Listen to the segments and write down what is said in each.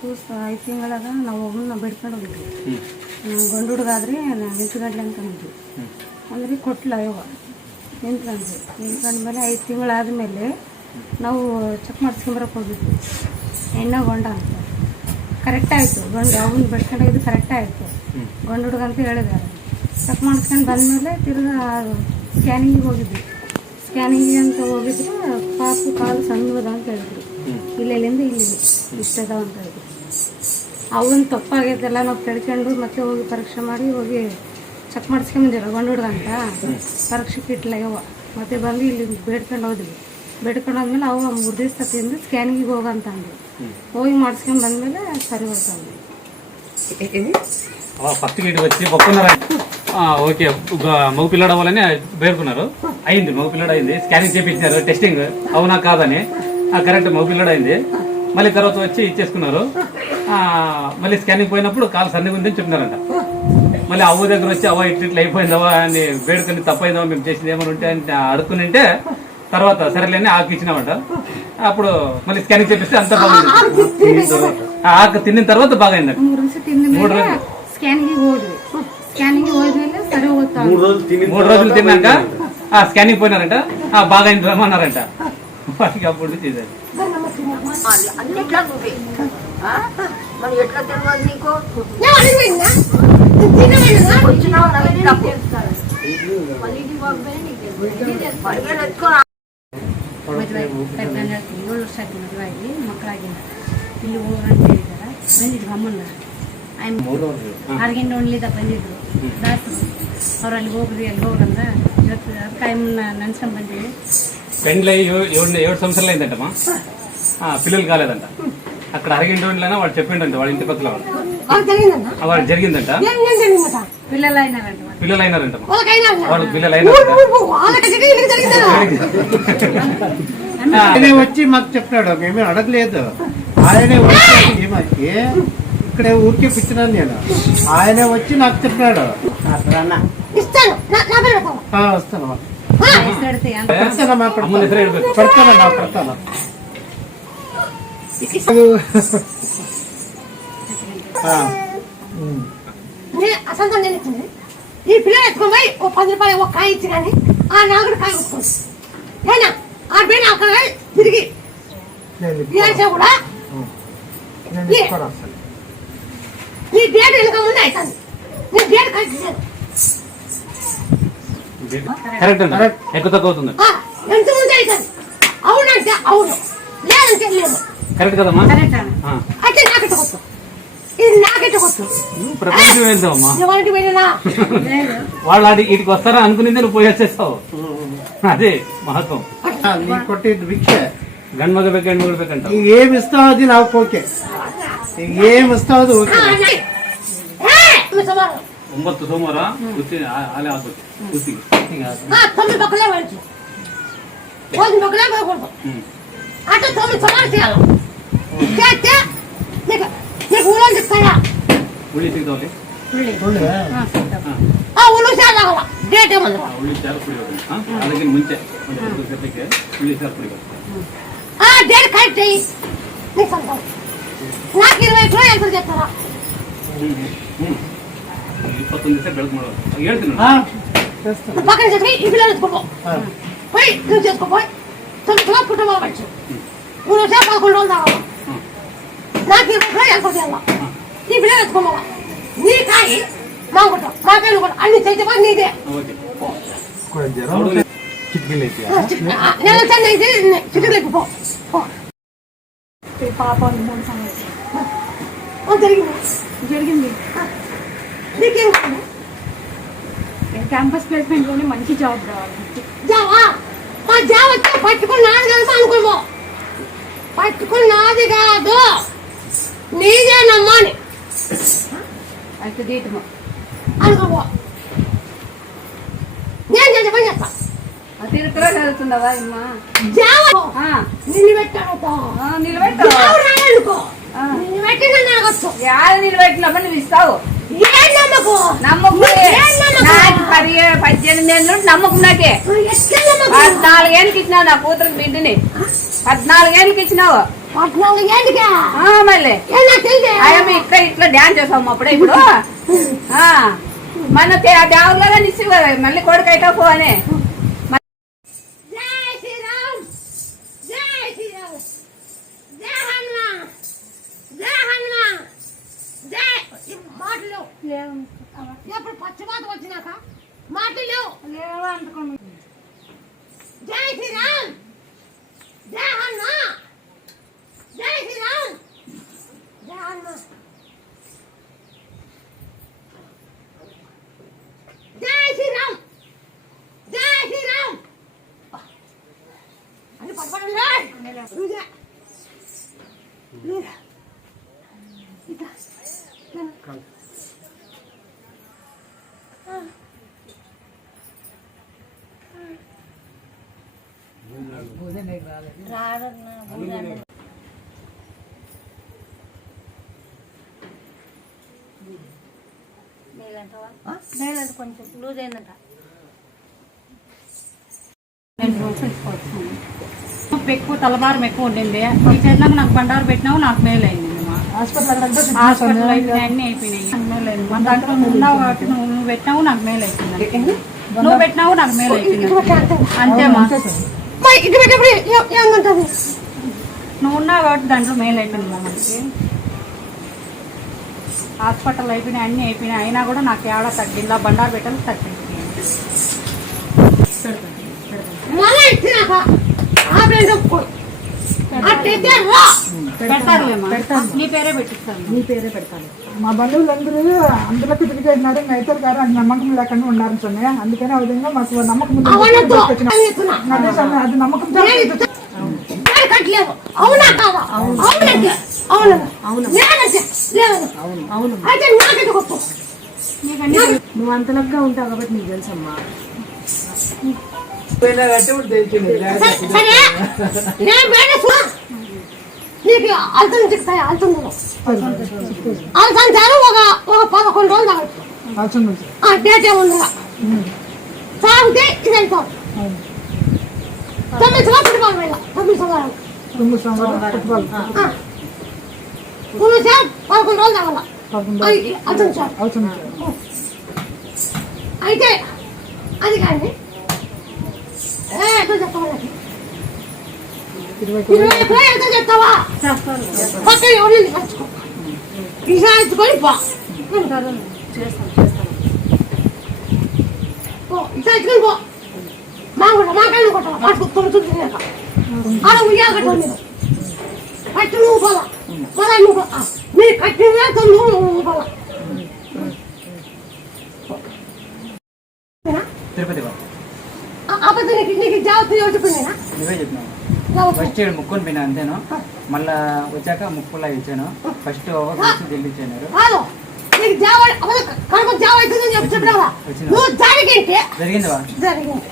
ಕೂಸ ಐದು ತಿಂಗಳಾಗ ನಾವು ಒಬ್ಬನ ಬಿಡ್ಕೊಂಡು ಹೋಗಿದ್ವಿ. ಗಂಡು ಹುಡುಗಾದ್ರೆ ನಿಂತ್ಕೊಂಡ್ಲಿ ಅನ್ಕೊಂಡಿದ್ವಿ ಅಂದ್ರೆ ಕೊಟ್ಲ ಯವ್ವ ನಿಂತ್ಕೊಂಡ್ವಿ ನಿಂತ್ಕೊಂಡ್ಮೇಲೆ ಐದು ತಿಂಗಳಾದ್ಮೇಲೆ ನಾವು ಚೆಕ್ ಮಾಡಿಸ್ಕೊಂಬರಕ್ಕೆ ಹೋಗಿದ್ವಿ. ಹೆಣ್ಣು ಗೊಂಡ ಅಂತ. ಕರೆಕ್ಟ್ ಆಯಿತು. ಗಂಡು ಅವನ್ನ ಬೆಡ್ಕೊಂಡೋಗಿದ್ದು ಕರೆಕ್ಟ್ ಆಯಿತು. ಗಂಡು ಹುಡುಗ ಅಂತ ಹೇಳಿದ್ದಾರೆ ಚೆಕ್ ಮಾಡಿಸ್ಕೊಂಡು ಬಂದಮೇಲೆ ತಿರ್ಗಾ ಸ್ಕ್ಯಾನಿಂಗಿಗೆ ಹೋಗಿದ್ವಿ. ಸ್ಕ್ಯಾನಿಂಗಿಗೆ ಅಂತ ಹೋಗಿದ್ರೆ ಪಾಪು ಕಾಲು ಸಣ್ಣದ ಅಂತ ಹೇಳಿದ್ರು. ಇಲ್ಲೆಲ್ಲಿಂದ ಇಲ್ಲಿಗೆ ಇಷ್ಟದ ಅಂತ ಹೇಳಿದ್ರು ಅವನ್ ತಪ್ಪಾಗೈತೆಲ್ಲ ನಾವು ತಿಳ್ಕೊಂಡು ಮತ್ತೆ ಹೋಗಿ ಪರೀಕ್ಷೆ ಮಾಡಿ ಹೋಗಿ ಚೆಕ್ ಮಾಡಿಸ್ಕೊಂಬಂದಿರ ಗಂಡು ಹುಡುಗ ಅಂತ ಪರೀಕ್ಷೆಗೆ ಇಟ್ಲ ಯವ್ವ ಮತ್ತೆ ಬಂದು ಇಲ್ಲಿ ಬೇಡ್ಕೊಂಡು ಹೋದ್ವಿ ಬೇಡ್ಕೊಂಡು ಹೋದ್ಮೇಲೆ ಅವ ಮೂರು ದಿವಸ ತಿಂದು ಸ್ಕ್ಯಾನಿಂಗಿಗೆ ಹೋಗಂತ ಅಂದ್ರು ಹೋಗಿ ಮಾಡಿಸ್ಕೊಂಡ್ ಬಂದ್ಮೇಲೆ ಸರಿ ಹೋಗ್ತಾ ఫస్ట్ గేట్ వచ్చి ఒప్పుకున్నారా ఆ, ఓకే ఒక మగ పిల్లడు అవ్వాలని పేర్కొన్నారు అయింది మగ పిల్లడు అయింది స్కానింగ్ చేపించినారు టెస్టింగ్ అవునా కాదని ఆ, కరెంట్ మగపిల్లడు అయింది. మళ్ళీ తర్వాత వచ్చి ఇచ్చేసుకున్నారు. మళ్ళీ స్కానింగ్ పోయినప్పుడు కాలు సన్నగా ఉందని చెప్తున్నారంట మళ్ళీ అవ్వ దగ్గర వచ్చి అవ్వ ఇట్లా ఇట్లా అయిపోయిందవా అని వేడుకొని తప్పైందవా మేము చేసింది ఏమైనా ఉంటే అని అడుక్కుని ఉంటే తర్వాత సరేలేని ఆకు ఇచ్చినామంట. అప్పుడు మళ్ళీ స్కానింగ్ చేపిస్తే అంత బాగుంది ఆకు తిన్న తర్వాత బాగా మూడు రోజులు మూడు రోజులు. తిన్నాక స్కానింగ్ పోయినారంట. బాగైంది రమ్మన్నారంట. వాటికి అప్పుడు చేశారు అన్నిట్లా నువ్వే ఆ? మరి ఎట్లా తెలియదు నీకు వచ్చినావు నవ్వుతావు. పరిగెలు ఎత్తుకొని ಮದುವೆ ಹನ್ನೆರಡು ಏಳು ವರ್ಷ ಆಗಿ ಮದುವೆ ಆಗಿ ಮಕ್ಕಳಾಗಿಲ್ಲ ಇಲ್ಲಿ ಹೋಗಂತ ಹೇಳಿದಾರ ಬಂದಿದ್ರು ಅಮ್ಮನ್ನ ಆರ್ಗಿಂದ ಒಣ್ಲಿದ ಬಂದಿದ್ರು ದಾಸರು ಅವ್ರು ಅಲ್ಲಿ ಹೋಗ್ರಿ ಅಲ್ಲಿ ಹೋಗ್ರಂದ್ರ ಇವತ್ತು ಅದಕ್ಕೆ ಅಮ್ಮನ್ನ ನೆನ್ಸ್ಕೊಂಡ್ ಬಂದೀವಿ పెండ్లు అయ్యి ఏడు ఏడు- సంవత్సరాలు అయిందంటమ్మా? ఆ, పిల్లలు కాలేదంట. అక్కడ అరగింటోళ్ళైనా వాళ్ళు చెప్పిండంట వాళ్ళ ఇంటి పక్కల వాళ్ళు. జరిగిందంట. పిల్లలు అయినారంట వాళ్ళు. పిల్లలు ఆయనే వచ్చి మాకు చెప్పాడు మేమే అడగలేదు. ఆయనే వచ్చి ఏమకి ఇక్కడ ఊరికే కూర్చున్నాను నేను. ఆయనే వచ్చి నాకు చెప్పాడు ఆ, అసంతం నేను ఈ పిల్లలు ఎత్తుకొని ఓ పది రూపాయలు ఒక కాయ ఇచ్చి కానీ ఆ నాగుడు కాయ కొట్టుకోండి ఆ బిడ్డ అక్కడ తిరిగి కూడా ఈ డేట్ వెళ్ళక ముందు అవుతుంది. నేను డేట్ కట్ కరెక్ట్ అంట ఎక్కువ తక్కువ అవుతుంది. ఆ, ఎంత ముందే అవుతుంది అవునంటే అవును. లేదంటే లేదు. కరెక్ట్ కదమ్మా? కరెక్ట్ అన్న ఆ. అయితే నాకెట్ట కొట్టు? ఇది నాకెట్ట కొట్టు? నువ్వు ప్రపంచం వెళ్తావమ్మా ఎవరికి వెళ్ళినా? లేదు. వాళ్ళు ఆడి ఇటుకి వస్తారా అనుకునిందే నువ్వు పోయి వచ్చేస్తావు అదే మహత్వం. కొట్టేది భిక్ష. గండ్మగ బెక్క గండ్మగ బెక్క అంటావు. నీకు ఏమి ఇస్తావు అది నాకు ఓకే. ఏమి ఇస్తావు అది ఓకే. ಒಂಬತ್ತು ಸೋಮವಾರ ಕುಸ್ತಿ ಆಲೆ ಹಾಕ್ಬೇಕು. ಕುಸ್ತಿಗೆ ತಂದು ಮಕ್ಕಳೇ ಹೊಳಿತು ಒಂದು ಮಕ್ಕಳೇ ಹೋಗ್ಬಿಡ್ಬೇಕು ಆಟ ತಂದು ಚೆನ್ನಾಗಿರ್ತೀಯಲ್ಲ ಈಗ ಊರಲ್ಲಿ ಸಿಗ್ತಾಯ ಹುಳಿ ಸಿಗ್ತಾವಲ್ಲಿ ಹುಳು. ಸಾರು ಆಗವ ಡೇಟ್ ಬಂದ್ರು. ಹುಳಿ ಸಾರು ಕುಡಿಯೋದು ಅದಕ್ಕಿಂತ ಮುಂಚೆ ಒಂದು ಹತ್ತು ಗಂಟೆಗೆ ಹುಳಿ ಸಾರು ಕುಡಿಯೋದು ಆ ಡೇಟ್ ಕರೆಕ್ಟ್ ನೀ ಸಂತ ನಾಲ್ಕು ಇರಬೇಕು ಇಪ್ಪತ್ತೊಂದು ದಿವಸ ಬೆಳಕು ಮಾಡೋದು ಹೇಳ್ತೀನಿ ఆ, ನಾನು. చేస్తాను పక్కన చెప్పి ఈ పిల్లలు ఎత్తుకోపో ఆ, పోయి నువ్వు చేసుకోపోయి తొమ్మిది కిలో కుటుంబం పచ్చు ఊళ్ళో చేసి పదకొండు రోజులు తాగాలి ಹ್ಮ್. నాకు ఇరవై కిలో ఎంత చేయాలా ఈ పిల్లలు ఎత్తుకోపోవా నీ కాయి మాంగుంటాం మా పేరు కూడా అన్ని చేతి పని నీదే ಓಕೆ కొంచెం జ్వరం కిటికీలు అయితే నేను వచ్చాను ఇది చిట్టుకు పో పో. ఈ పాప ఉంది మూడు సంవత్సరాలు ఓ, జరిగింది జరిగింది నీకేం క్యాంపస్ ప్లేస్మెంట్లోనే మంచి జాబ్ రావాలి. జావా? మా జావ వచ్చి పట్టుకుని నాది కాదు అనుకోమో పట్టుకుని నాది కాదు. నీదేనమ్మా అని. అయితే దీటము అనుకోమో నేను చేసే పని చేస్తా. ఆ తిరుపతిలో చదువుతుండవా అమ్మా? జావ? ఆ, నిన్ను పెట్టాను ఆ, నిలబెట్టు అనుకో. ఆ. నిన్ను పెట్టి నన్ను అడగచ్చు. యాద నిలబెట్టినప్పుడు నువ్వు ఇస్తావు. పద్దెనిమిది ఏళ్ళు నమ్మకం నాకే. పద్నాలుగేళ్ళకి ఇచ్చినావు నా కూతురికి బిడ్డని. పద్నాలుగేళ్ళకి ఇచ్చినావు. మళ్ళీ. తెలియదే? ఆయమ్మ ఇట్లా డ్యాన్స్ చేసాము అప్పుడే ఇప్పుడు. ఆ, మన దేవుళ్ళగా కదా మళ్ళీ కొడుకు అయితే పో అని జై శ్రీరామ్ జై శ్రీరామ్ జై హనుమాన్ జై హనుమాన్ జై ఈ మాటలు ఎప్పుడు పచ్చవాత వచ్చినాక మాటలు జై శ్రీరామ్ జై హనుమాన్ జై శ్రీరామ్ జై హనుమాన్ జై శ్రీరామ్ జై శ్రీరామ్ అని పడపడండి ఇట్లా మేలంటే కొంచెం లూజ్ అయిందంట రెండు రోజులు తీసుకోవచ్చు నొప్పి ఎక్కువ తలభారం ఎక్కువ ఉండింది. ఈ చేసినాక నాకు బండారు పెట్టినావు నాకు మేలు అయింది హాస్పిటల్ అయిపోయినాయి అన్ని అయిపోయినాయి. మేలు అయింది. మన దాంట్లో నువ్వు ఉన్నావు కాబట్టి నువ్వు నువ్వు పెట్టినావు నాకు మేలు అయిపోయింది. నువ్వు పెట్టినావు నాకు మేలు అయిపోయింది. అంతేమా నువ్వు ఉన్నావు కాబట్టి దాంట్లో మేలు అయిపోయింది మా మనకి. హాస్పిటల్ అయిపోయినాయి అన్ని అయిపోయినాయి. అయినా కూడా నాకు ఏడా తగ్గింది? బండారు పెట్టాలి తగ్గింది. నీ పేరే పెట్టిస్తాను నీ పేరే పెడతాను మా బంధువులందరూ అందులోకి తిరిగేసినారు రైతులు గారు అది నమ్మకం లేకుండా ఉన్నారు స్వామి అందుకని ఆ విధంగా మాకు నమ్మకం. అదే స్వామి అది నమ్మకం నేను ఇది నేను కట్టలేదు అవునా కాదా? అవునంటే అవును. లేదంటే లేదు. అవును. అయితే నాకైతే గొప్ప నువ్వు అంతలగ్గా ఉంటావు కాబట్టి నీకు తెలుసమ్మా. సరే సరే నీకు అల్తం చిక్కుతాయి? అల్తం అల్తం చాలు ఒక ఒక పదకొండు రోజులు తాగొచ్చు డేట్ ఏముందా తాగితే ఇది వెళ్తాం తొమ్మిది సంవత్సరాలు వీళ్ళ. తొమ్మిది సంవత్సరాలు. తొమ్మిది సంవత్సరాలు. తొమ్మిది సార్ పదకొండు రోజులు తాగాల అవసరం ఉంది. అయితే అది కానీ ఏ ఎంతో చెప్తావా నాకు? ఇరవై ఇరవై ఎకరా చెప్తావా పక్కన ఎవరిని పంచుకో విసారించుకొని పో పో మాకాయలు కొట్టాల మాకు తొమ్మిది ఆడ ఉయ్యాల కట్టండి కట్టి నువ్వు పోలా పోలా నువ్వు పో. కట్టిన నువ్వు తిరుపతి బా. అబద్ధం నీకు నీకు జాగ్రత్త చెప్పిందేనా నువ్వే చెప్పినావు. ఫస్ట్ ముక్కుని పోయినా అంతేను? మళ్ళా వచ్చాక ముక్కులా ఇచ్చాను. ఫస్ట్ చెల్లించాను జరిగింది? జరిగింది.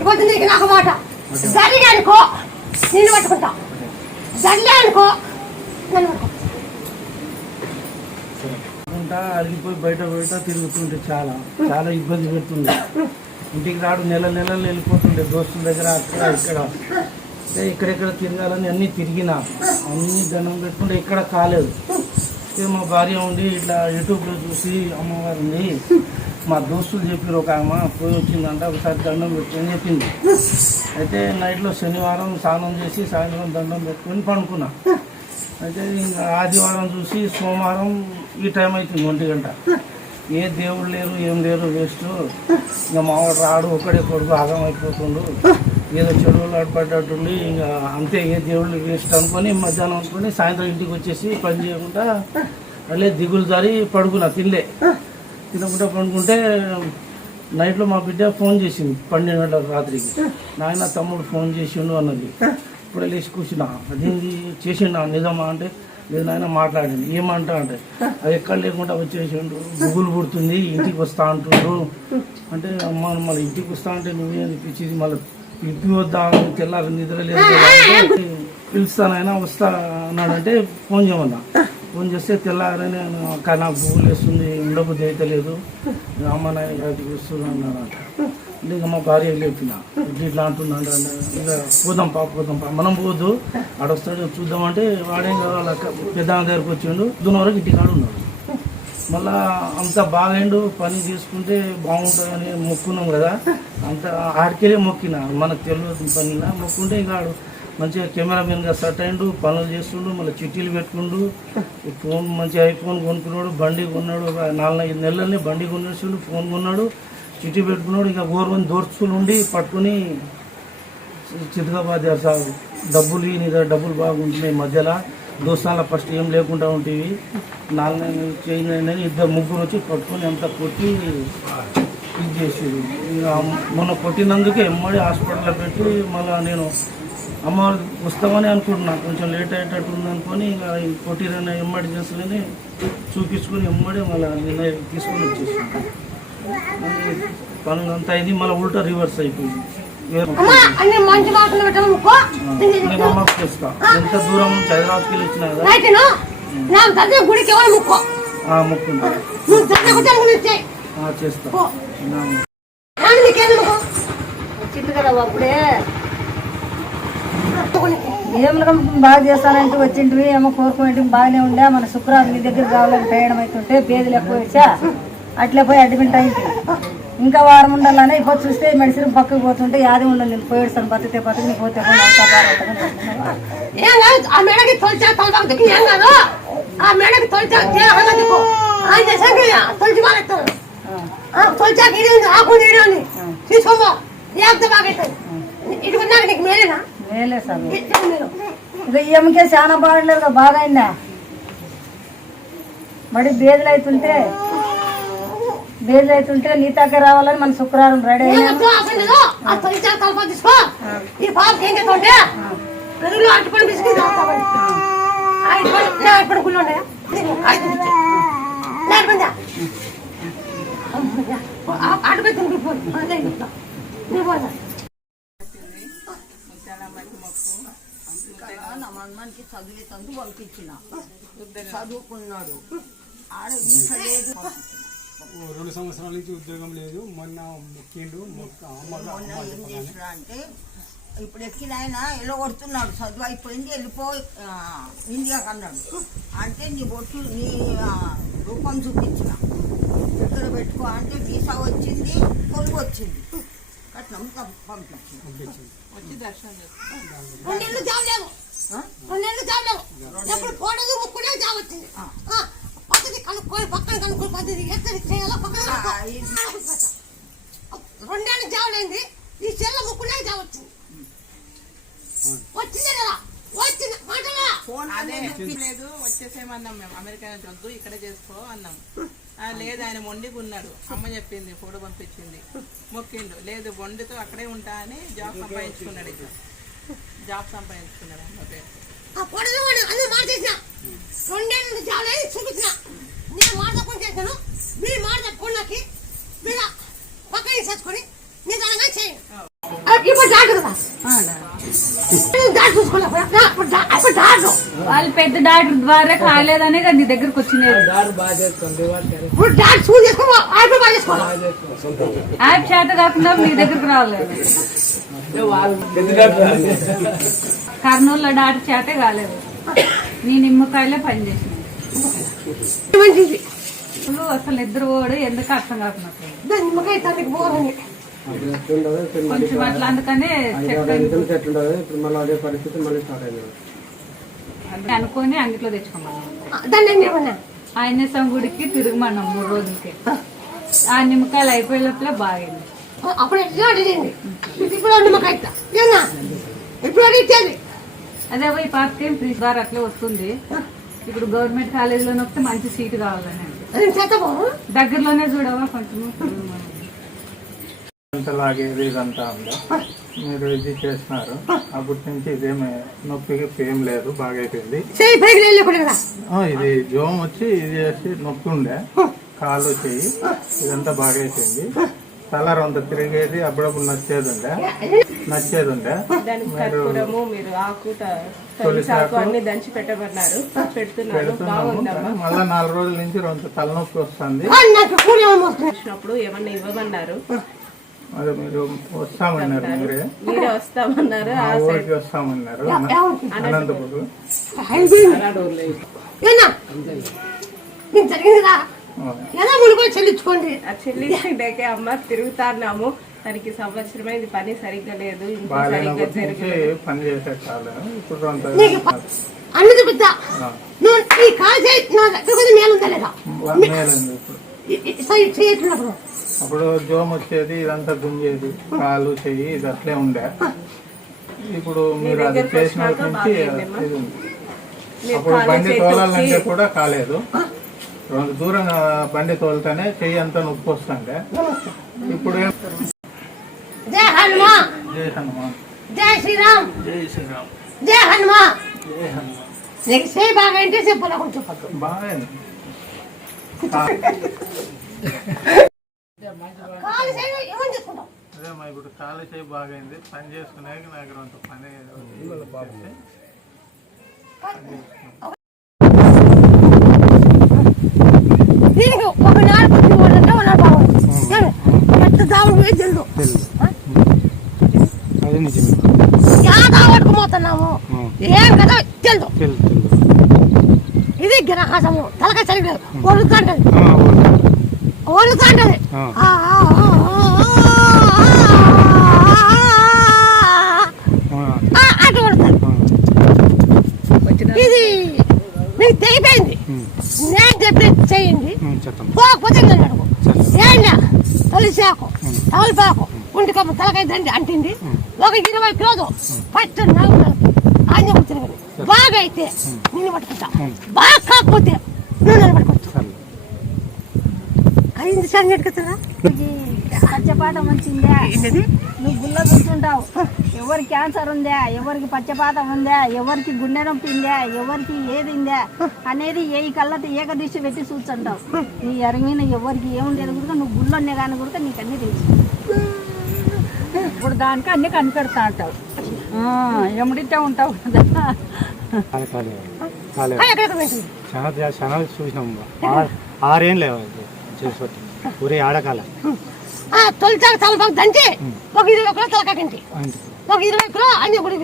ఇప్పుడు నీకు నాకు మాట. జరిగి అనుకో నేను పట్టుకుంటా. జల్లే అనుకో నన్ను పట్టుకో ఉంటా అడిగిపోయి బయట బయట తిరుగుతుంటే చాలా. చాలా ఇబ్బంది పెడుతుంది ఇంటికి రాడు నెల నెలలు వెళ్ళిపోతుండే దోస్తుల దగ్గర అక్కడ ఇక్కడ. ఇక్కడెక్కడ తిరగాలని అన్నీ తిరిగినా అన్ని దండం పెట్టుకుంటే ఇక్కడ కాలేదు. ఇక మా భార్య ఉండి ఇట్లా యూట్యూబ్లో చూసి అమ్మవారిని మా దోస్తులు చెప్పారు ఒక ఆమె పోయి వచ్చిందంట ఒకసారి దండం పెట్టుకొని చెప్పింది. అయితే నైట్లో శనివారం స్నానం చేసి సాయంత్రం దండం పెట్టుకొని పండుకున్నా. అయితే ఆదివారం చూసి సోమవారం ఈ టైం అవుతుంది ఒంటి గంట. ఏ దేవుడు లేరు ఏం లేరు వేస్ట్ ఇంకా మావాడు రాడు ఒక్కడే కొడుకు ఆగం అయిపోతుండు. ఏదో చెడువులు ఆడపడ్డట్టుండి ఇంకా అంతే ఏ దేవుళ్ళు వేస్ట్ అనుకొని మధ్యాహ్నం అనుకొని సాయంత్రం ఇంటికి వచ్చేసి పని చేయకుండా మళ్ళీ దిగులు జారి పడుకున్నా తినలే. తినకుండా పండుకుంటే నైట్లో మా బిడ్డ ఫోన్ చేసింది పన్నెండు గంటల రాత్రికి. నాయన తమ్ముడు ఫోన్ చేసిండు అన్నది. ఇప్పుడే లేచి కూర్చున్నా. అదేంది? చేసిండు? నిజమా అంటే లేదు నాయన మాట్లాడింది. ఏమంటా అంటే అది ఎక్కడ లేకుండా వచ్చేసిండు. గుగులు పుడుతుంది ఇంటికి వస్తా అంటుండ్రు అంటే అమ్మ మళ్ళీ ఇంటికి వస్తా అంటే నువ్వే అనిపించింది? మళ్ళీ ఇంటికి వద్దా? తెల్లారి నిద్ర లేదు పిలుస్తానైనా వస్తా అన్నాడంటే ఫోన్ చేయమన్నా. ఫోన్ చేస్తే తెల్లారని నేను నాకు పువ్వులు వేస్తుంది ఉండబుద్ధి అయితే లేదు. అమ్మ నాయన బయటకు వస్తుంది అన్నారంట అంటే ఇక మా భార్య లేపిన ఇట్లా. ఇట్లా అంటున్నాడు ఇంకా ఇక పోదాం పా పోదాం పా మనం పోవద్దు. ఆడొస్తాడు చూద్దామంటే వాడేం కావాలి? అక్క పెద్ద దగ్గరకు వచ్చిండు. దున్న వరకు ఇంటికాడు ఉన్నాడు. మళ్ళా అంత బాగైండు పని చేసుకుంటే బాగుంటుందని మొక్కున్నాం కదా. అంత ఆడికెళ్ళి మొక్కిన. మనకు తెలియదు పనిలా. మొక్కుంటే ఇక ఆడు మంచిగా కెమెరామెన్గా సెట్ అయిండు పనులు చేస్తుండు మళ్ళీ చిట్టీలు పెట్టుకుండు. ఫోన్ మంచిగా ఐఫోన్ కొనుక్కున్నాడు బండి కొన్నాడు. ఒక నాలుగైదు నెలలని బండి కొనేసిండు ఫోన్ కొన్నాడు. చిట్టి పెట్టుకున్నాడు ఇక ఓర్వని దోర్చులు ఉండి పట్టుకుని చితకాబాద్ సాగు. డబ్బులు ఈ నీ దగ్గర డబ్బులు బాగుంటున్నాయి మధ్యలో. దోస్తాల ఫస్ట్ ఏం లేకుండా ఉండేవి నాలుగు చేంజ్ ఇద్దరు ముగ్గురు వచ్చి పట్టుకొని అంత కొట్టి ఇది చేసేది ఇక మొన్న కొట్టినందుకే ఎమ్మడి హాస్పిటల్లో పెట్టి మళ్ళీ నేను అమ్మ వస్తామని అనుకుంటున్నా. కొంచెం లేట్ అయ్యేటట్టు ఉందనుకొని ఇక ఈ ఎమ్మడి చేసుకుని చూపించుకొని ఎమ్మడి మళ్ళీ నిన్న తీసుకొని వచ్చేసాను పనులు అంతా అయింది మళ్ళీ ఉల్టా రివర్స్ అయిపోయింది. ఎంత దూరం నుంచి హైదరాబాద్కి వెళ్ళి వచ్చినా కదా? గుడికి ముక్కో? చేస్తా. బాగా చేస్తానంటే వచ్చింటివి ఏమో కోరుకునేటి బాగానే ఉండే. మన శుక్రవారం నీ దగ్గర రావాలని ప్రయాణం అవుతుంటే పేదలు ఎక్కువ వచ్చా అట్లే పోయి అడ్మిట్ అయింది ఇంకా వారం ఉండాలని ఇప్పుడు చూస్తే మెడిసిన్ పక్కకు పోతుంటే యాది ఉండదు. నేను పోయేస్తాను బతికితే బతికి నీకు పోతే ఆ మేడకి తొలిచా తొలదాకు దిక్కు ఏం కాదు? ఆ మేడకి తొలిచా తొలిచి మారేస్తాను తొలిచాక ఇది ఉంది ఆకు నీడు ఉంది. తీసుకోమో ఏదో బాగైతుంది ఇటు ఉన్నాక నీకు మేలేనా? మేలే సార్. ఇటు మీరు ఇక ఈ అమ్మకే చాలా బాగా అయిందా? మరి బేదలు అవుతుంటే బేదలు అవుతుంటే నీ దగ్గర రావాలని మన శుక్రవారం రెడీ మనకి చదివే తందు పంపించిన. చదువుకున్నాడు. ఆడ ఈత లేదు. రెండు సంవత్సరాల నుంచి ఉద్యోగం లేదు. మొన్న ముక్కిండు. అంటే ఇప్పుడు ఎక్కిన ఆయన కొడుతున్నాడు. చదువు అయిపోయింది వెళ్ళిపో ఆ, ఇండియాకి అన్నాడు. అంటే నీ బొట్టు నీ రూపం చూపించిన. ఇక్కడ పెట్టుకో అంటే వీసా వచ్చింది కొలువు వచ్చింది. కట్నం పంపించింది జాబలేము ఎప్పుడు పోడదు ముక్కునే జాబ్ వచ్చింది. ఆ, పద్ధతి కనుక్కొని పక్కన కనుక్కొని పద్ధతి ఎక్కడ చేయాలో? పక్కన కనుక్కో. రెండేళ్ళు జాబలేంది ఈ చెల్ల ముక్కునే జాబ్ వచ్చింది వచ్చిందే కదా? వచ్చింది. మాటలా ఫోన్ అదే లేదు. వచ్చేసేమన్నాం మేము. అమెరికా నుంచి వద్దు ఇక్కడ చేసుకో అన్నాం. ఆ, లేదు ఆయన మొండికి ఉన్నాడు అమ్మ చెప్పింది ఫోటో పంపించింది. మొక్కిండు. లేదు మొండితో అక్కడే ఉంటా అని జాబ్ సంపాదించుకున్నాడు ఇక జాబ్ సంపాదించుకున్నాడు అమ్మ పేరు. రెండేళ్ళు లేదు చూపించిన నేను మాట తప్పని చేశాను మీరు మాట తప్పుకోండి నాకు మీరు పక్కన చేసుకొని నేను అనగా చేయండి ఇప్పుడు డాక్టర్ వాళ్ళు పెద్ద డాక్టర్ ద్వారా కాలేదనే కదా నీ దగ్గరకు చేసుకోవాలి యాప్ చేత కాకుండా మీ దగ్గరకు రాలేదు కర్నూలులో డాక్టర్ చేతే కాలేదు. నీ నిమ్మకాయలే పనిచేసింది మంచిది ఇప్పుడు అసలు ఇద్దరు ఓడు ఎందుకు అర్థం కాకుండా నిమ్మకాయ తనకి కొంచెం అట్లా అందుకనే ఇప్పుడు మళ్ళీ అదే పరిస్థితి మళ్ళీ స్టార్ట్ అయింది. అనుకొని అంగిట్లో ఆయనసం గుడికి తిరుగుమన్నాం మూడు రోజులకి. ఆ నిమ్మకాయలు అయిపోయే లోపల బాగింది. అప్పుడు ఎట్లా అడిగింది? ఇప్పుడు నిమ్మకాయ ఇప్పుడు అడిగేది అదే పోయి పాపకి ఫ్రీ? బార్ అట్లే వస్తుంది. ఇప్పుడు గవర్నమెంట్ కాలేజీలో వస్తే మంచి సీటు కావాలని దగ్గరలోనే చూడవా కొంచెం? లాగేది ఇదంతా ఉందా? మీరు ఇది చేస్తున్నారు. అప్పటి నుంచి ఇదేమి నొప్పికి ఏం లేదు బాగా అయిపోయింది. చేయి పైకి వెళ్ళకూడదు కదా? ఆ, ఇది జోమ్ వచ్చి ఇది చేసి నొప్పి ఉండే. కాలు చెయ్యి ఇదంతా బాగా అయిపోయింది. తల రొంత తిరిగేది అప్పుడప్పుడు నచ్చేది ఉండే నచ్చేది ఉండే దానికి మీరు ఆకు అన్ని దంచి మళ్ళా నాలుగు రోజుల నుంచి రొంత తలనొప్పి వస్తుంది. వచ్చినప్పుడు ఏమన్నా ఇవ్వమన్నారు? అది మీరు వస్తామన్నారు మీరే. మీరే వస్తామన్నారు. ఆ సైడ్. ఊరికి వస్తామన్నారు అనంతపురం. ఎలా మునిపోయి చెల్లించుకోండి. ఆ చెల్లించే అమ్మ తిరుగుతున్నాము. దానికి సంవత్సరమైంది పని సరిగ్గా లేదు ఇంట్లో సరిగ్గా బాగాలేనప్పటి నుంచి జరగలేదు. పని చేసే కాలం. ఇప్పుడు రొంత నీకు ప- అన్ని చూపిద్దా నువ్వు ఈ కాలు చేయి నా దగ్గర కొద్ది మేలు ఉందా లేదా? మేలండి ఇప్పుడు. ఈ- ఈ సై- చేయట్లేనప్పుడు అప్పుడు జోమ్ వచ్చేది ఇదంతా గుంజేది కాలు చెయ్యి ఇది అట్లే ఉండే. ఇప్పుడు మీరు అది వచ్చినాక నుంచి అప్పుడు బండి తోలాలంటే కూడా కాలేదు. రెండు దూరం బండి తోలితేనే చెయ్యి అంతా నొప్పి వస్తుండే ఇప్పుడు జై హనుమా జై హనుమాన్. జై శ్రీరామ్. జై శ్రీరామ్. జై హనుమా జై హనుమాన్. నీకు చేయి బాగా అంటే చెప్పు కొంచెం బాగా కాలు చేయి ఏమని చేసుకుంటావు? అదే మా ఇప్పుడు కాలు చేయి బాగైంది పని చేసుకునేకి నాకు కొంత పని చేసి దీనికి ఒక నాడు పుట్టి వాళ్ళంటే ఉన్నాడు బాగుంది ఎంత దావుడు పోయి తెలుదు యా దావట్టుకు పోతున్నాము ఏం కదా తెలుదు ఇది గిరహాసము తలక సరిగ్గా వణుకుతుంటది వణుకుతుంటది అటు వణుకుతుంది ఇది మీకు తెగిపోయింది నేను చెప్పి చేయండి. పోకపోతే నేను అడుగు. ఏంటా తొలిసాకు తలపాకు ఒంటికమ్మ తలకాయ దండి అంటింది. ఒక ఇరవై కిలోలు ఫస్ట్ నాకు ఆయన తిరగదు. బాగా అయితే నిన్ను పట్టుకుంటా. బాగా కాకపోతే నువ్వు నన్ను అయింది సార్ నెట్టుకుతుందా పచ్చపాతం వచ్చిందా. నువ్వు గుళ్ళ చూస్తుంటావు. ఎవరికి క్యాన్సర్ ఉందా? ఎవరికి పచ్చపాతం ఉందా? ఎవరికి గుండె నొప్పి ఉందా? ఎవరికి ఏది ఉందా? అనేది ఏ కళ్ళతో ఏకదృష్టి పెట్టి చూస్తుంటావు. నీ అరిగిన ఎవరికి ఏముండేది కూడా నువ్వు గుళ్ళొన్నే కానీ కూడా నీకు అన్ని తెలుసు. ఇప్పుడు దానికి అన్ని కనిపెడతా అంటావు. ఎముడితే ఉంటావు కదా. చాలా చూసినాం. ఆరేం లేవు ఊరే ఆడకాల. తొలిచాక తలపాకు దంచి ఒక ఇరవై కిలో తలకాకంటి. ఒక ఇరవై కిలో అన్ని గుడి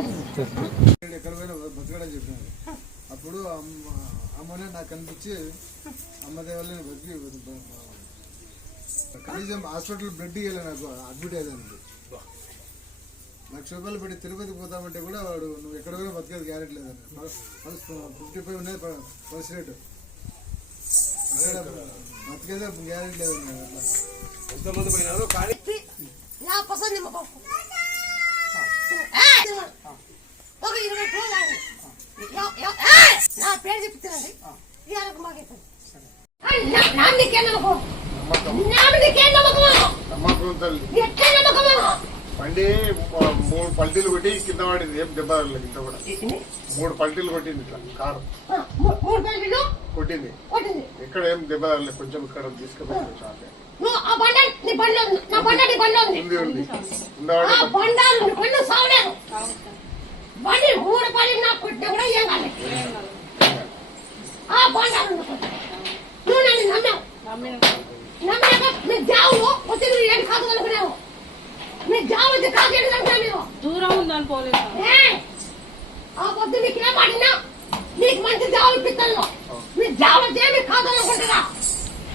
అప్పుడు అమ్మ అమ్మనే నాకు కనిపించి అమ్మ దేవాల బతికి కనీసం హాస్పిటల్ బ్లడ్ ఇవ్వలే నాకు అడ్మిట్ అయ్యేదానికి. లక్ష రూపాయలు పెట్టి తిరుపతి పోతామంటే కూడా వాడు నువ్వు ఎక్కడ పోయినా బతికేది గ్యారెంటీ లేదని ఫిఫ్టీ ఫైవ్ ఉన్నది ఫస్ట్ రేట్. బతికేదే గ్యారెంటీ లేదని అట్లా నా పసంది నిమ్మపప్పు ఒక ఇరవై కిలో లాగి. ఎవ- ఎవ- ఏయ్! నా పేరు చెప్తానండి ఇవాళ మాకు నా నీకే నమ్మకం నా నీకే నమ్మకం? నమ్మకం. తల్లి. ఎట్లా నమ్మకం బండి మూడు పల్టీలు కొట్టి కింద పడింది. ఏం దెబ్బ కింద కూడా. మూడు పల్టీలు కొట్టింది ఇట్లా కారు. కొట్టింది. కొట్టింది. ఇక్కడ ఏం దెబ్బ కొంచెం ఇక్కడ తీసుకుపోయింది చాలే నువ్వు ఆ బండ నీ బండి నా బండ నీ బండి ఉంది ఉంది. ఉంది ఆ బండ నీ బండి సావలేదు. బండి మూడు పడి నాకు కొట్టినా కూడా ఏం కాలేదు ఆ బండ నువ్వు నన్ను నమ్మావు. నమ్మాక మీ జావులో వచ్చి నువ్వు ఏడు కాదు అనుకున్నావు. మీ జావు వచ్చి కాదు అనుకున్నా మీరు దూరం ఉందని పోలేదు! ఆ పొద్దు నీకు ఏం పడినా నీకు మంచి జావులు పిత్తల్లో మీ జావులు ఏమి కాదు అనుకుంటారా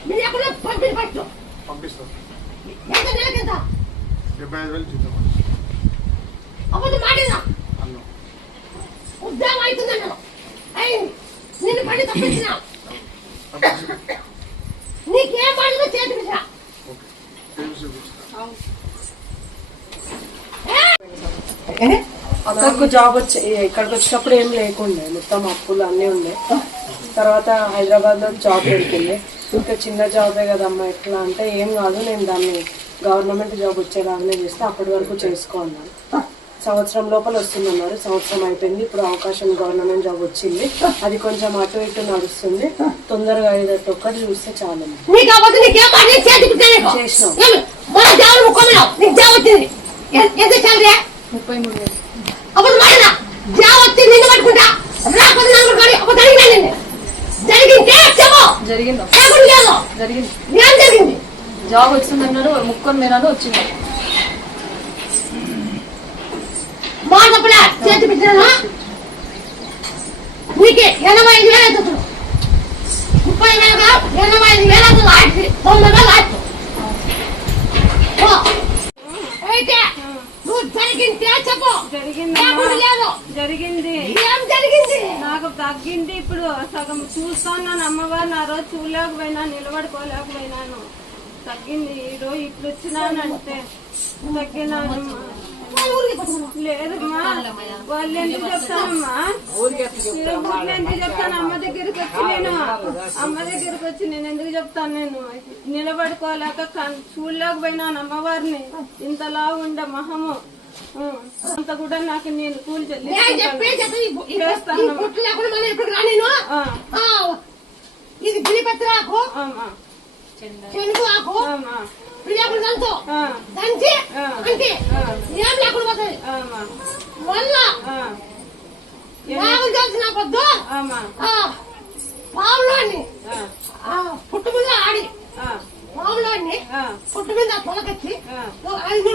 మీరు ఎక్కడో పంపిణీ పట్టు. పంపిస్తాం. డెబ్బై ఐదు వేలు చూద్దాం అన్నం. ఉద్యోగం అవుతుందన్నాను అయింది నిన్ను పడి తప్పించిన. నీకేం చేతికి. అక్కకు జాబ్ వచ్చి ఇక్కడికి వచ్చినప్పుడు ఏం లేకుండే. మొత్తం అప్పులు అన్నీ ఉండే. తర్వాత హైదరాబాద్లో జాబ్ దొరికింది. ఇంకా చిన్న జాబే కదమ్మా ఎట్లా అంటే ఏం కాదు నేను దాన్ని గవర్నమెంట్ జాబ్ వచ్చేలాగానే చేస్తే అప్పటి వరకు చేసుకో అన్నాను. సంవత్సరం లోపల వస్తుందన్నారు సంవత్సరం అయిపోయింది ఇప్పుడు అవకాశం గవర్నమెంట్ జాబ్ వచ్చింది. అది కొంచెం అటు ఇటు నడుస్తుంది. తొందరగా అయ్యేటట్టు ఒక్కటి చూస్తే చాలు చేసినాం. ముప్పై మూడు వేలు. అప్పుడు దేవ వచ్చింది నిన్ను పట్టుకుంటా. రాకపోతే నన్ను పట్టుకొని అప్పుడు జరిగినా జరిగిందే చెప్పు. జరిగింది? జరిగింది. ఏం జరిగింది? జాబ్ వచ్చిందన్నారు ముక్కొని పోయినారు వచ్చింది మాట చెప్పలే చేతి పెట్టినా నీకే ఎనభై ఐదు వేలు అవుతుంది. ముప్పై వేలుగా ఎనభై ఐదు వేలు అవుతుంది. తొమ్మిది వేలు అయితే జరిగిందే చెప్పు. జరిగింది. నాకు తగ్గింది ఇప్పుడు సగం. చూస్తున్నాను అమ్మవారిని. ఆ రోజు చూడలేకపోయినా నిలబడుకోలేకపోయినాను. తగ్గింది. ఈ రోజు ఇప్పుడు వచ్చినానంటే తగ్గినానమ్మా లేదమ్మా. వాళ్ళు ఎందుకు చెప్తానమ్మా నేను ఊర్లో ఎందుకు చెప్తాను? అమ్మ దగ్గరికి వచ్చి నేను. అమ్మ దగ్గరికి వచ్చి నేను ఎందుకు చెప్తాను నేను? నిలబడుకోలేక కన్- చూడలేకపోయినాను అమ్మవారిని. ఇంతలా ఉండే మహము. అంత కూడా నాకు నేను కూలి ఇది బిలిపత్రి ఆకు? ఆమా. చెనుగు ఆకు? ఆమా. బిలియాకులు దంచు. అంటే. ఏం లేకుండా పోతుంది ఆమా. మళ్ళా తెలిసిన పొద్దు ఆమా. ఆ, పావులోని ఆ. ఆ, పుట్టు మీద ఆడి. ఆ. పుట్టు మీద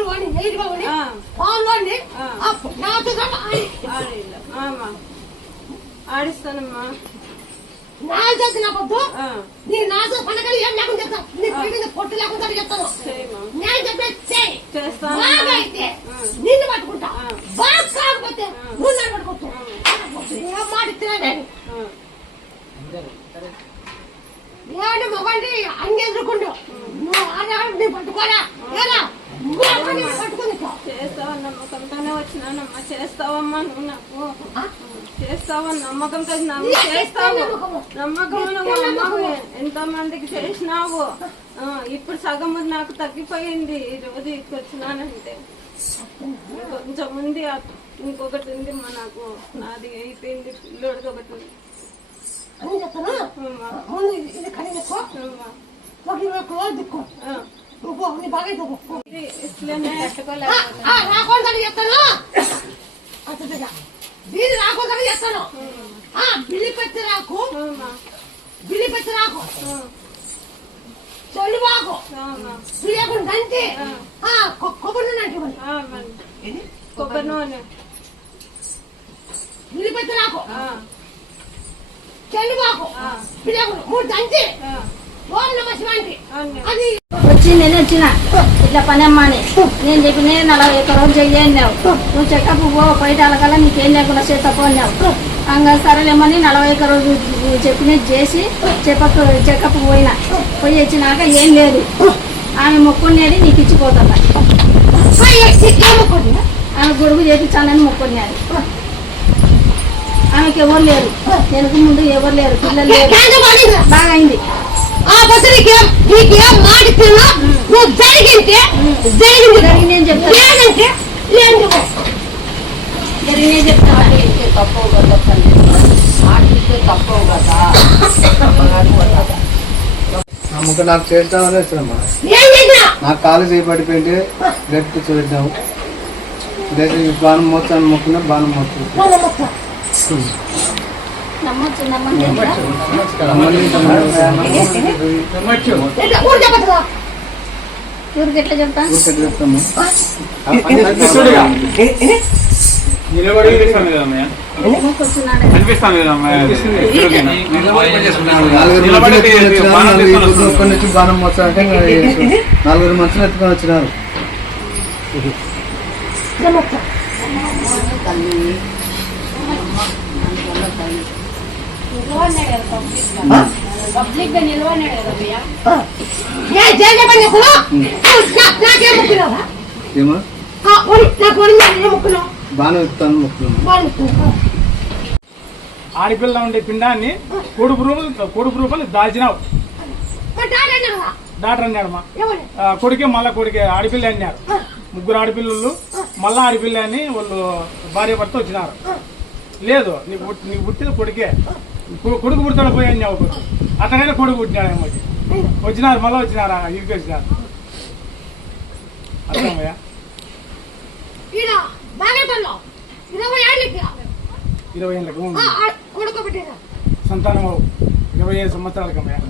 వాడిని ఎయిట్గా వాడి ఆడి. ఆడిల్లు. ఆమా. ఆడిస్తానమ్మా. నాలుగు తెలిసిన పొద్దు. నీ నాతో పండగలు ఏం లేకుండా చెప్తాను నీ పొట్టు లేకుండా చెప్తాను నేను చేయి. నిన్ను పట్టుకుంటా. బాగా కాకపోతే నువ్వు నన్ను పట్టుకోవచ్చు ఏం మాట ఇచ్చినా నేను ఆ. ఏమంటే మగండి అంగెదురుకుండు నువ్వు ఆడాడు నీ పట్టుకోరా. ఏరా? నువ్వు అక్కడిని పట్టుకుని పో. చేస్తావని నమ్మకంతోనే వచ్చినానమ్మా చేస్తావమ్మా నువ్వు నాకు. చేస్తావని నమ్మకంతో నమ్మి చేస్తావు. నమ్మకం ఎంతో మందికి చేసినావు? ఇప్పుడు సగం నాకు తగ్గిపోయింది ఈ రోజు ఇక్కడికి వచ్చినానంటే. కొంచెం ఉంది ఇంకొకటి ఉంది మా నాకు నాది అయిపోయింది పిల్లోడిది ఒకటి ఉంది. అని చెప్తాను. ముందు ఇది- కడిగేసుకో అమ్మా. ఒక ఇరవై కిలోలు దిక్కు ఆ. నువ్వు నీ బాగా అయితే పో. ఇది ఇట్లనే ఆ, ఆ, రాకూడదని చెప్తాను అచ్చచ్చ. దీన్ని రాకూడదని చెప్తాను ఆ బిల్లి పెట్టి రాకు అమ్మా. బిల్లి పెట్టి రాకు. బియ్యకుండా దంచి కొబ్బరి నూనె అంటే ఇవ్వండి. కొబ్బరి నూనె బిల్లి పెట్టి రాకు. చెల్లుబాకు ఆ. బియ్యకుండా మూడు దంచి ఆ. ఓం నమ శివానికి అవును. అది వచ్చి నేను వచ్చిన ఇట్లా పని అమ్మా అని నేను చెప్పిన నలభై ఒక్క రోజు చెయ్యి అన్నావు నువ్వు చెకప్ పో బయట అలగల నీకేం లేకుండా చేతపో అన్నావు అంగా సరేలేమని నలభై ఒక్క రోజు చెప్పినది చేసి చెకప్ చెకప్ పోయినా పోయి వచ్చినాక ఏం లేదు ఆమె మొక్కునేది నీకు ఇచ్చిపోతుందా ఆమె గొడుగు చేపించాలని మొక్కునేది ఆమెకి ఎవరు లేరు. వెనుక ముందు ఎవరు లేరు. పిల్లలు లేరు. బాగా అయింది ఆ బస్సు నీకేం నీకేం మాట నువ్వు జరిగింటే జరిగింది. జరిగింది అని చెప్తా. లేదంటే లేదు చెప్తావా తప్పవు కదా ఆడితే తప్పవు కదా నాకు చేస్తామని ఏం చేసినా నాకు కాలు చేయబడిపోయింటే గట్టి చూద్దాము గట్టి బాణం మోస్తాను మొక్కున్నా బాణం మోస్తుంది నమ్మొచ్చు నమ్మని ఊరు చెప్పట్లా ఊరికి ఎట్లా చెప్తా నలుగురు మనుషులు ఎత్తుకొని వచ్చినారు ఆడపిల్ల ఉండే పిండాన్ని కొడుకు రూపలు కొడుకు రూపాయలు దాచినావు డాక్టర్ ఆ, కొడుకే మళ్ళా కొడుకే ఆడపిల్ల అన్నారు. ముగ్గురు ఆడపిల్లలు మళ్ళా ఆడపిల్ల అని వాళ్ళు భార్య భర్త వచ్చినారు. లేదు నీకు నీకు పుట్టిన కొడుకే. కొడుకు పుడతాడు పోయి అన్నావు అతనైనా కొడుకు పుట్టినాడు ఏమో వచ్చినారు మళ్ళీ వచ్చినారు? ఇదికి వచ్చినారు అర్థమయ్యా ఇరవై ఏళ్ళకి. సంతానం ఇరవై ఐదు సంవత్సరాలకమ్మయ్యా